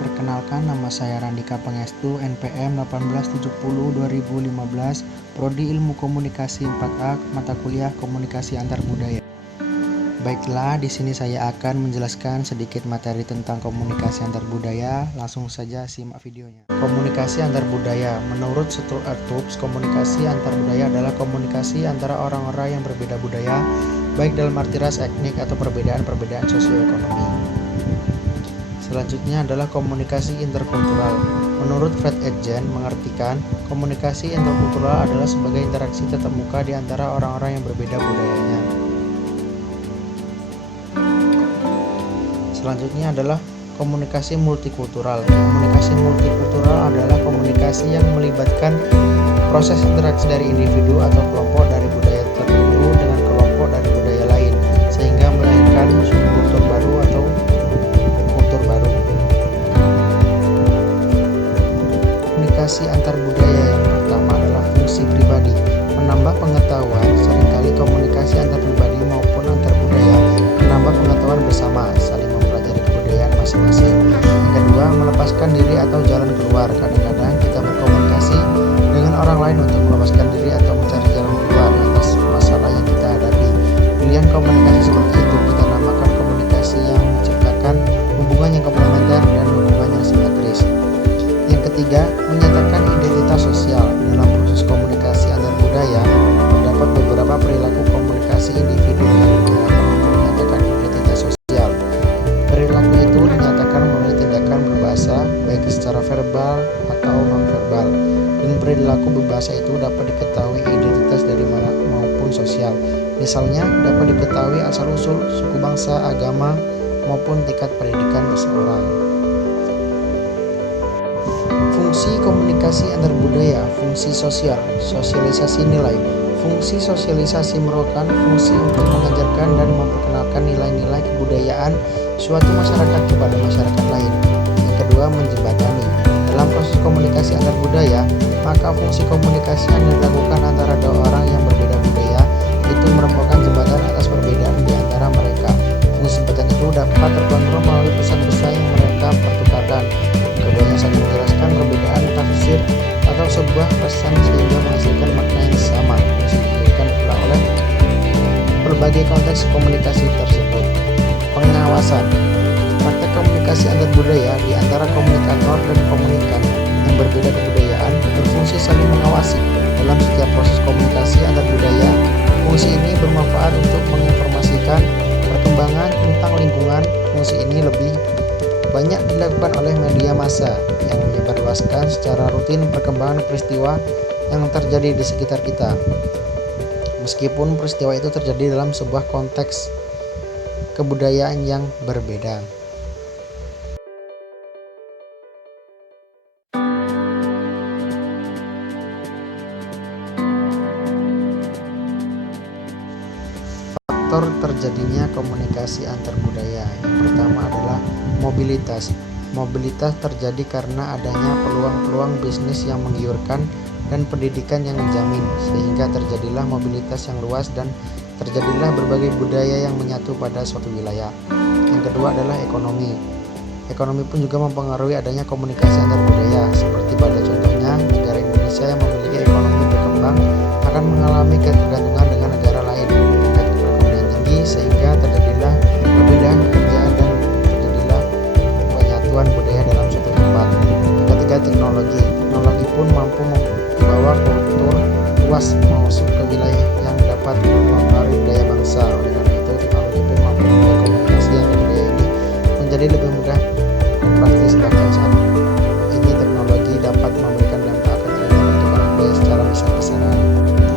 Perkenalkan, nama saya Randika Pangestu, NPM 1870-2015, Prodi Ilmu Komunikasi 4A, mata kuliah Komunikasi Antar Budaya. Baiklah, di sini saya akan menjelaskan sedikit materi tentang komunikasi antar budaya. Langsung saja simak videonya. Komunikasi antar budaya. Menurut Stuart Arthurs, komunikasi antar budaya adalah komunikasi antara orang-orang yang berbeda budaya, baik dalam arti ras, etnik, atau perbedaan-perbedaan sosioekonomi. Selanjutnya adalah komunikasi interkultural. Menurut Fred Edgen mengartikan, komunikasi interkultural adalah sebagai interaksi tatap muka di antara orang-orang yang berbeda budayanya. Selanjutnya adalah komunikasi multikultural. Komunikasi multikultural adalah komunikasi yang melibatkan proses interaksi dari individu atau kelompok dari budaya tertentu dengan kelompok dari budaya lain, sehingga melahirkan subkultur baru atau kultur baru. Komunikasi antar budaya yang pertama adalah fungsi pribadi. Menambah pengetahuan. Seringkali komunikasi antar pribadi maupun antar budaya menambah pengetahuan bersama, saling mempelajari kebudayaan masing-masing. Yang kedua, melepaskan diri atau jalan keluar. Kadang-kadang kita berkomunikasi dengan orang lain untuk melepaskan diri atau mencari jalan keluar atas masalah yang kita hadapi. Pilihan komunikasi seperti itu kita namakan komunikasi yang menciptakan hubungan yang komplementer dan hubungan yang simetris. Yang ketiga, menyatakan identitas sosial. Dalam proses komunikasi antar budaya, terdapat beberapa perilaku komunikasi individu yang digunakan untuk menyatakan identitas sosial. Perilaku itu dinyatakan melalui tindakan berbahasa, baik secara verbal atau non-verbal. Dan perilaku berbahasa itu dapat diketahui identitas dari mana maupun sosial. Misalnya, dapat diketahui asal-usul, suku bangsa, agama, maupun tingkat pendidikan seseorang. Fungsi komunikasi antar budaya. Fungsi sosial, sosialisasi nilai. Fungsi sosialisasi merupakan fungsi untuk mengajarkan dan memperkenalkan nilai-nilai kebudayaan suatu masyarakat kepada masyarakat lain. Yang kedua, menjembatani. Dalam proses komunikasi antar budaya, maka fungsi komunikasi yang dilakukan antara dua orang yang berbeda budaya itu merupakan jembatan atas perbedaan di antara mereka. Fungsi jembatan itu dapat terkontrol melalui pesan-pesan yang mereka pertukarkan. Keduanya saling menjelaskan perbedaan tafsir atau sebuah pesan sehingga menghasilkan makna yang sama, disebutkan pula oleh berbagai konteks komunikasi tersebut. Pengawasan. Praktek komunikasi antar budaya di antara komunikator dan komunikan yang berbeda kebudayaan berfungsi saling mengawasi dalam setiap proses komunikasi antar budaya. Fungsi ini bermanfaat untuk menginformasikan perkembangan tentang lingkungan. Fungsi ini lebih banyak dilakukan oleh media massa yang menyebarluaskan secara rutin perkembangan peristiwa yang terjadi di sekitar kita, meskipun peristiwa itu terjadi dalam sebuah konteks kebudayaan yang berbeda. Faktor terjadinya komunikasi antar budaya. Yang pertama adalah mobilitas. Mobilitas terjadi karena adanya peluang-peluang bisnis yang menggiurkan dan pendidikan yang menjamin, sehingga terjadilah mobilitas yang luas dan terjadilah berbagai budaya yang menyatu pada suatu wilayah. Yang kedua adalah ekonomi. Ekonomi pun juga mempengaruhi adanya komunikasi antar budaya. Seperti pada contohnya, negara Indonesia yang memiliki ekonomi berkembang akan mengalami ketergantungan dengan negara lain tingkat perekonomian tinggi, sehingga terjadilah perbedaan pekerjaan dan terjadilah penyatuan budaya dalam suatu tempat. Yang ketiga, teknologi. Teknologi pun mampu membawa kultur luas masuk ke wilayah yang dapat mempengaruhi budaya bangsa. Oleh karena itu, teknologi pun mampu membuat komunikasi antar budaya ini menjadi lebih mudah dan praktis. Bahkan saat ini teknologi dapat memberikan dampak akan pembentukan budaya secara besar-besaran.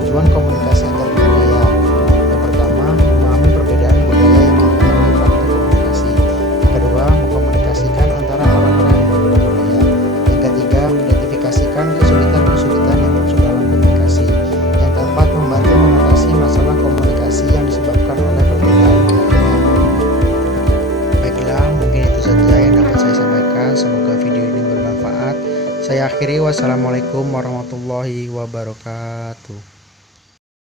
Tujuan komunikasi antar budaya. Yang pertama, memahami perbedaan budaya yang mempengaruhi praktik komunikasi. Yang kedua, mengkomunikasikan antara orang-orang yang berbeda budaya. Yang ketiga, mengidentifikasikan kesulitan-kesulitan yang muncul dalam komunikasi. Yang keempat, membantu mengatasi masalah komunikasi yang disebabkan oleh perbedaan budaya. Baiklah, mungkin itu saja yang dapat saya sampaikan. Semoga video ini bermanfaat. Saya akhiri, wassalamualaikum warahmatullahi wabarakatuh.